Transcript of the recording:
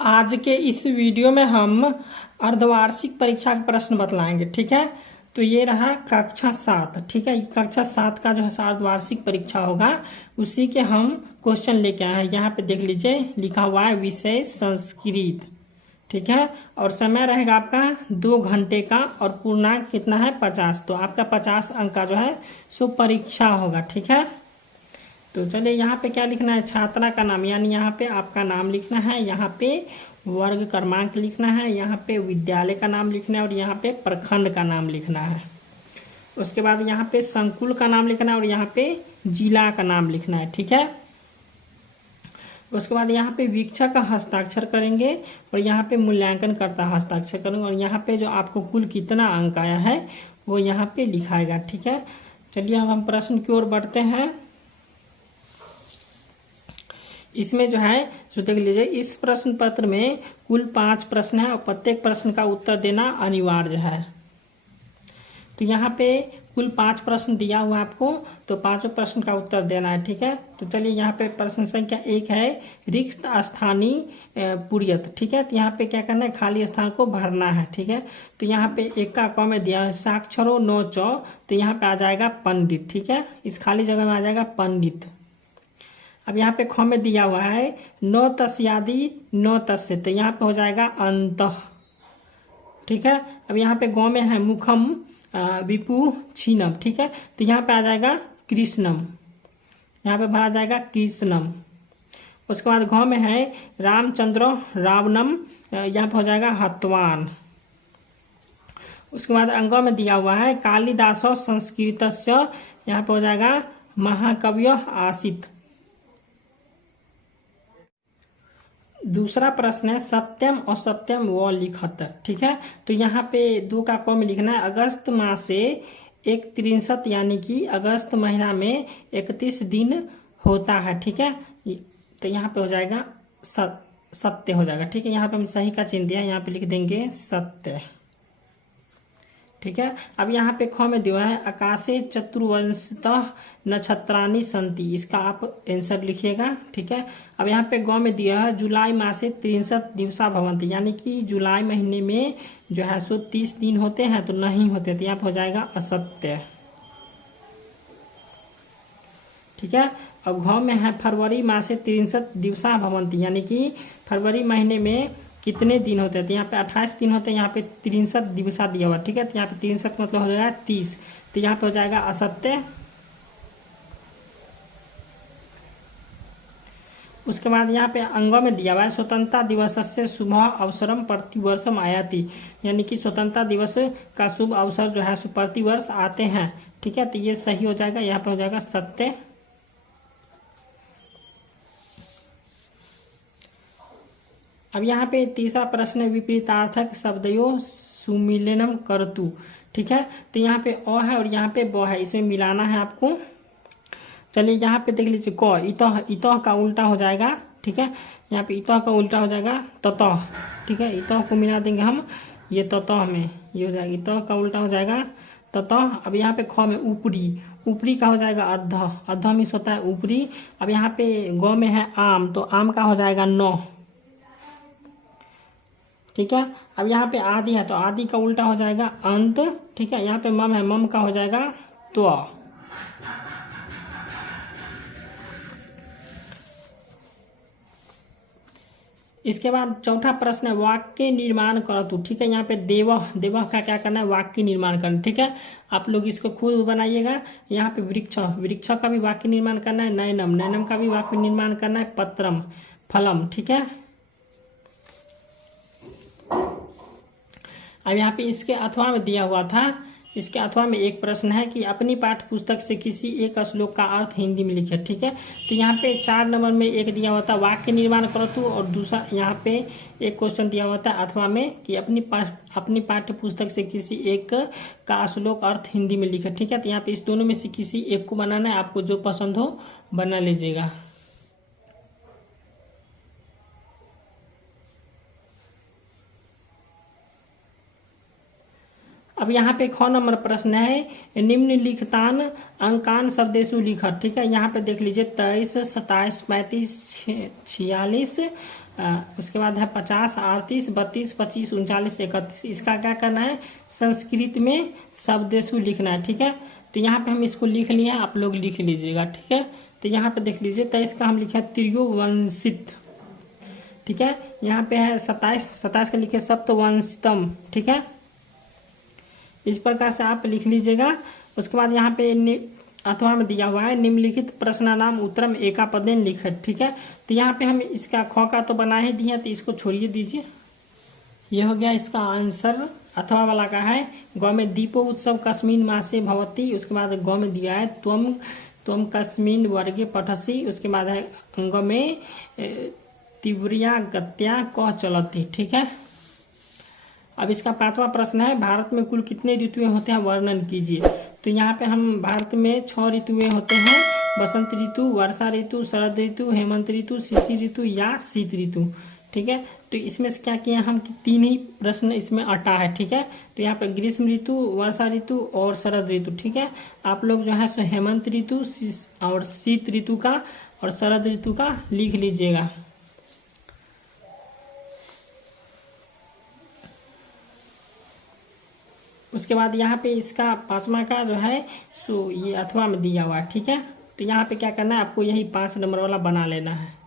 आज के इस वीडियो में हम अर्धवार्षिक परीक्षा के प्रश्न बतलाएंगे। ठीक है, तो ये रहा कक्षा 7। ठीक है, कक्षा 7 का जो है अर्धवार्षिक परीक्षा होगा, उसी के हम क्वेश्चन लेके आए हैं। यहाँ पे देख लीजिए, लिखा हुआ है विषय संस्कृत। ठीक है, और समय रहेगा आपका 2 घंटे का, और पूर्णांक कितना है 50। तो आपका 50 अंक का जो है सो परीक्षा होगा। ठीक है, तो चलिए यहाँ पे क्या लिखना है, छात्रा का नाम, यानी यहाँ पे आपका नाम लिखना है, यहाँ पे वर्ग क्रमांक लिखना है, यहाँ पे विद्यालय का नाम लिखना है, और यहाँ पे प्रखंड का नाम लिखना है। उसके बाद यहाँ पे संकुल का नाम लिखना है, और यहाँ पे जिला का नाम लिखना है। ठीक है, उसके बाद यहाँ पे वीक्षक का हस्ताक्षर करेंगे, और यहाँ पे मूल्यांकन करता हस्ताक्षर करेंगे, और यहाँ पे जो आपको कुल कितना अंक आया है वो यहाँ पे लिखाएगा। ठीक है, चलिए अब हम प्रश्न की ओर बढ़ते हैं। इसमें जो है सो देख लीजिए, इस प्रश्न पत्र में कुल 5 प्रश्न है, और प्रत्येक प्रश्न का उत्तर देना अनिवार्य है। तो यहाँ पे कुल 5 प्रश्न दिया हुआ है आपको, तो 5 प्रश्न का उत्तर देना है। ठीक है, तो चलिए यहाँ पे प्रश्न संख्या 1 है रिक्त स्थानीय पुरियत। ठीक है, तो यहाँ पे क्या करना है, खाली स्थान को भरना है। ठीक है, तो यहाँ पे 1 का क में दिया है साक्षरो नो चौ, तो यहाँ पे आ जाएगा पंडित। ठीक है, इस खाली जगह में आ जाएगा पंडित। अब यहाँ पे ख में दिया हुआ है नौ तस्यादि नौ तस्य, तो यहाँ पे हो जाएगा अंतः। ठीक है, अब यहाँ पे गौ में है मुखम विपु छीनम। ठीक है, तो यहाँ पे आ जाएगा कृष्णम, यहाँ पे भरा जाएगा कृष्णम। उसके बाद घ में है रामचंद्र रावणम, यहाँ पे हो जाएगा हतवान। उसके बाद अंग में दिया हुआ है कालिदास संस्कृतस्य, यहाँ पे हो जाएगा महाकव्य आसित। दूसरा प्रश्न है सत्यम और सत्यम व लिखत। ठीक है, तो यहाँ पे 2 का क में लिखना है अगस्त माह से 31, यानी कि अगस्त महीना में 31 दिन होता है। ठीक है, तो यहाँ पे हो जाएगा सत्य हो जाएगा। ठीक है, यहाँ पे हम सही का चिन्ह दिया, यहाँ पे लिख देंगे सत्य। ठीक है, अब यहाँ पे ख में दिया है आकाशे चतुर्वंशतः नक्षत्राणि संति, इसका आप आंसर लिखिएगा। ठीक है, अब यहाँ पे ग में दिया है जुलाई मासे 30 दिवसा भवन्ति, यानी कि जुलाई महीने में जो है सो 30 दिन होते हैं, तो नहीं होते, तो यहाँ पे हो जाएगा असत्य। ठीक है, अब घ में है फरवरी मासे 30 दिवसा भवन्ति, यानी कि फरवरी महीने में कितने दिन होते हैं, तो यहाँ पे 28 दिन होते हैं, यहाँ पे 30 दिवसा दिया हुआ। ठीक है, तो यहाँ पे 30 मतलब हो जाएगा 30, तो यहाँ पे हो जाएगा असत्य। उसके बाद यहाँ पे अंग में दिया हुआ है स्वतंत्रता दिवस से शुभ अवसरम प्रतिवर्षम आयाति, यानी कि स्वतंत्रता दिवस का शुभ अवसर जो है प्रतिवर्ष आते हैं। ठीक है, तो ये सही हो जाएगा, यहाँ पे हो जाएगा सत्य। अब यहाँ पे तीसरा प्रश्न विपरीतार्थक शब्दयों सुमिलनम करतु। ठीक है, तो यहाँ पे अ है और यहाँ पे ब है, इसमें मिलाना है आपको। चलिए यहाँ पे देख लीजिए क, इतः, इतः का उल्टा हो जाएगा। ठीक है, यहाँ पे इतः का उल्टा हो जाएगा ततः। ठीक है, इतः को मिला देंगे हम, ये ततः में ये हो जाएगा, इतः का उल्टा हो जाएगा ततः। अब यहाँ पे ख में ऊपरी, ऊपरी का हो जाएगा अधः, अधः में होता है ऊपरी। अब यहाँ पे ग में है आम, तो आम का हो जाएगा न। ठीक है, अब यहाँ पे आदि है, तो आदि का उल्टा हो जाएगा अंत। ठीक है, यहाँ पे मम है, मम का हो जाएगा त्व। इसके बाद चौथा प्रश्न है वाक्य निर्माण करतु। ठीक है, यहाँ पे देवः, देवः का क्या करना है, वाक्य निर्माण करना। ठीक है, आप लोग इसको खुद बनाइएगा। यहाँ पे वृक्ष, वृक्ष का भी वाक्य निर्माण करना है, नयनम, नयनम का भी वाक्य निर्माण करना है, पत्रम, फलम। ठीक है, अब यहाँ पे इसके अथवा में दिया हुआ था, इसके अथवा में एक प्रश्न है कि अपनी पाठ्य पुस्तक से किसी एक श्लोक का अर्थ हिंदी में लिखे। ठीक है, तो यहाँ पे 4 नंबर में एक दिया हुआ था वाक्य निर्माण करतु, और दूसरा यहाँ पे एक क्वेश्चन दिया हुआ था अथवा में कि अपनी पाठ्य पुस्तक से किसी एक का श्लोक अर्थ हिंदी में लिखे। ठीक है, तो यहाँ पे इस दोनों में से किसी एक को बनाना है, आपको जो पसंद हो बना लीजिएगा। अब यहाँ पे ख नंबर प्रश्न है निम्नलिखितान अंकान शब्देशु लिखत। ठीक है, यहाँ पे देख लीजिए 23, 27, 35, 46, उसके बाद है 50, 38, 32, 25, 39, 31। इसका क्या करना है, संस्कृत में शब्देशु लिखना है। ठीक है, तो यहाँ पे हम इसको लिख लिए, आप लोग लिख लीजिएगा। ठीक है, तो यहाँ पे देख लीजिए, तो इसका हम लिखे त्रियोवंशित। ठीक है, यहाँ पे है 27 का लिखे सप्तवंशितम। ठीक है, इस प्रकार से आप लिख लीजिएगा। उसके बाद यहाँ पे अथवा में दिया हुआ है निम्नलिखित प्रश्नानाम उत्तरम एकापदेन लिखत। ठीक है, तो यहाँ पे हम इसका ख का तो बना ही दिए, तो इसको छोड़िए दीजिए। यह हो गया इसका आंसर। अथवा वाला का है गौ में दीपो उत्सव कस्मिन मासे भवती। उसके बाद गौ में दिया है त्वम कस्मिन वर्गे पठसी। उसके बाद है अंग में तीव्रिया गत्या कह चलती। ठीक है, अब इसका 5वां प्रश्न है भारत में कुल कितने ऋतुएं होते हैं, वर्णन कीजिए। तो यहाँ पे हम भारत में 6 ऋतुएं होते हैं, बसंत ऋतु, वर्षा ऋतु, शरद ऋतु, हेमंत ऋतु, शिशिर ऋतु या शीत ऋतु। ठीक है, तो इसमें से क्या किया हम कि 3 ही प्रश्न इसमें अटा है। ठीक है, तो यहाँ पे ग्रीष्म ऋतु, वर्षा ऋतु और शरद ऋतु। ठीक है, आप लोग जो है सो हेमंत ऋतु और शीत ऋतु का और शरद ऋतु का लिख लीजिएगा। उसके बाद यहाँ पे इसका 5वां का जो है सो ये अथवा में दिया हुआ है। ठीक है, तो यहाँ पे क्या करना है, आपको यही 5 नंबर वाला बना लेना है।